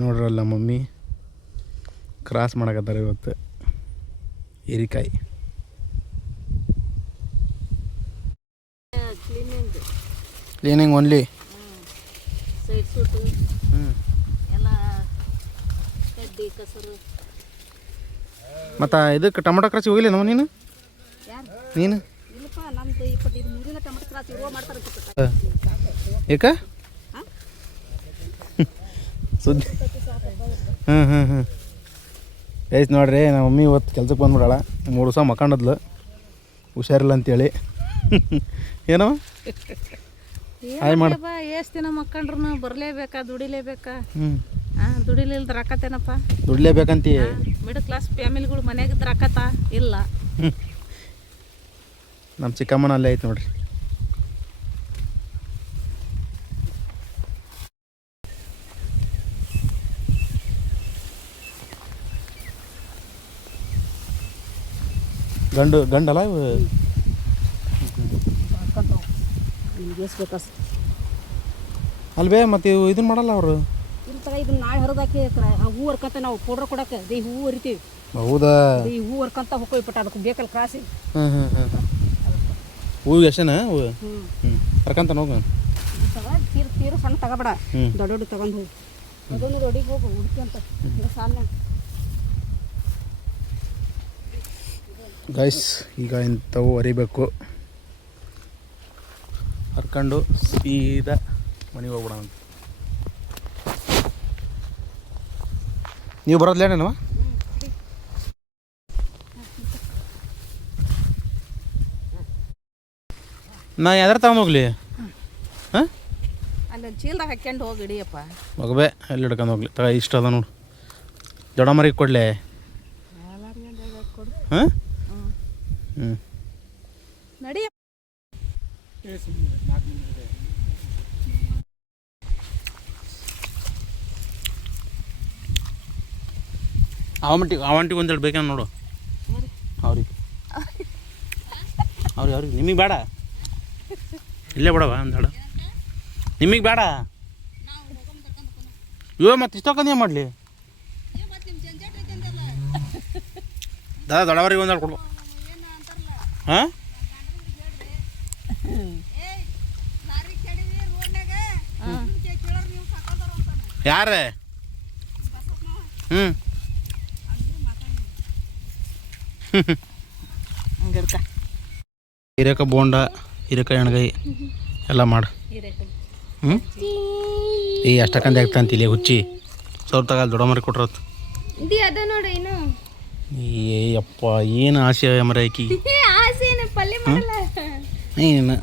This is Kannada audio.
ನೋಡ್ರಲ್ಲ ಮಮ್ಮಿ ಕ್ರಾಸ್ ಮಾಡಕತ್ತಾರೆ ಇವತ್ತು ಹೀರಿಕಾಯಿ. Cleaning only. ಸೈಡ್ ಸೂಟು ಎಲ್ಲ ಕಡ್ಡಿ ಕಸರು. ಮತ್ತು ಇದಕ್ಕೆ ಟೊಮೊಟೊ ಕ್ರಾಸಿ ಹೋಗಿಲ್ಲ ನಾವು ನೀನು ನೀನು ಇಲ್ಲಪ್ಪ ನಮ್ದು ಇದು ಮೂರಿನ ಟೊಮೊಟೊ ಕ್ರಾಸ್ ಇರುವ ಮಾಡ್ತಾರೆ ಏಕ ಸುದ್ದಿ. ಐತ್ ನೋಡ್ರಿ ನಮ್ಮ ಮಮ್ಮಿ ಇವತ್ತು ಕೆಲ್ಸಕ್ಕೆ ಬಂದ್ಬಿಡಾಳ. 3 ದಿವಸ ಮಕ್ಕಂಡದ್ಲು ಹುಷಾರಿಲ್ಲ ಅಂತೇಳಿ. ಏನೋ ಎಷ್ಟು ದಿನ ಮಕ್ಕಂಡ್ರು ಬರಲೇಬೇಕಾ, ದುಡಿಲೇಬೇಕಾ? ದುಡಿಲಿಲ್ದ ರೊಕ್ಕತೇನಪ್ಪ, ದುಡಿಲೇಬೇಕಂತ. ಮಿಡಲ್ ಕ್ಲಾಸ್ ಫ್ಯಾಮಿಲಿಗಳು ಮನೆಯಾಗಿದ್ದ ರೊಕ್ಕತ ಇಲ್ಲ. ನಮ್ಮ ಚಿಕ್ಕಮ್ಮನ ಅಲ್ಲೇ ಐತೆ ನೋಡ್ರಿ. ಗಂಡಲ್ಲ ಇವು ಅಲ್ವೇ. ಮತ್ತೆ ಇದನ್ನ ಮಾಡಲ್ಲ ಅವರು. ಇದನ್ನ ನಾಳೆ ಹರಿದಾಕಿ ಹೂ ಹರ್ಕಂತ ನಾವು ಪೌಡ್ರ್ ಕೊಡಕ್ಕೆ ಹೂ ಹರಿತೀವಿ. ಹೌದಾ? ಈ ಹೂ ಹರ್ಕಂತ ಹೋಗ್ಬಿಟ್ಟು ಅದಕ್ಕೆ ಬೇಕಲ್ಲ ಕ್ರಾಸಿ. ಹೂವಿಗೆ ಎಷ್ಟೇನ ಹೂವು ಹರ್ಕಂತ ಹೋಗ. ತೀರು ಸಣ್ಣ ತಗೋಬೇಡ, ದೊಡ್ಡ ದೊಡ್ಡ ತಗೊಂಡು ಹೋಗಿ ಅದೊಂದು ದೊಡ್ಡಿಗೆ ಹೋಗು ಹುಡುಕಿ ಅಂತ ಸಾಲ. ಗೈಸ್ ಈಗ ಇಂಥವು ಹರಿಬೇಕು, ಹರ್ಕೊಂಡು ಸೀದಾ ಮನೆಗೆ ಹೋಗ್ಬಿಡೋಣ. ನೀವು ಬರೋದ್ಲೇನೇನವ? ನಾ ಯಾವ್ದಾರು ತಗೊಂಡು ಹೋಗ್ಲಿ? ಹಾಂ ಅಲ್ಲಿ ಚೀಲ್ದಾಗ ಹಾಕ್ಯಂಡು ಹೋಗಿ ಹಿಡಿಯಪ್ಪ. ಮಗಬೇ ಎಲ್ಲಿ ಹಿಡ್ಕೊಂಡು ಹೋಗ್ಲಿ? ತಗ ಇಷ್ಟ ಅದ ನೋಡು. ದೊಡ್ಡ ಮರಿಗೆ ಕೊಡಲೆ? ಹಾಂ ಹ್ಞೂ ನಡಿ. ಅವಂಟಿಗೆ ಒಂದೆರಡು ಬೇಕೇನು ನೋಡು ಅವ್ರಿಗೆ. ಅವ್ರಿಗೆ ನಿಮಗೆ ಬೇಡ, ಇಲ್ಲೇ ಬೇಡವ ಒಂದೆರಡು ನಿಮಗೆ ಬೇಡ. ಮತ್ತು ಇಷ್ಟೊಂದು ಏನು ಮಾಡಲಿ? ದಾದಾ ದೊಡ್ಡವರಿಗೆ ಒಂದೆರಡು ಕೊಡ್ಬೋ. ಹಾಂ ಯಾರೇ? ಹೀರೆಕಾಯಿ ಬೋಂಡ, ಹೀರೆಕಾಯಿ ಎಣ್ಗಾಯಿ ಎಲ್ಲ ಮಾಡು. ಈ ಅಷ್ಟಕ್ಕಂದು ಆಗ್ತಂತ ಇಲ್ಲಿ ಹುಚ್ಚಿ ಸಾವಿರ ತಗಲ್ ದೊಡ್ಡ ಮರಿ ಕೊಟ್ರತ್. ಏ ಅಪ್ಪ ಏನು ಆಸೆ ಮರ ಆಕಿ. ಏನು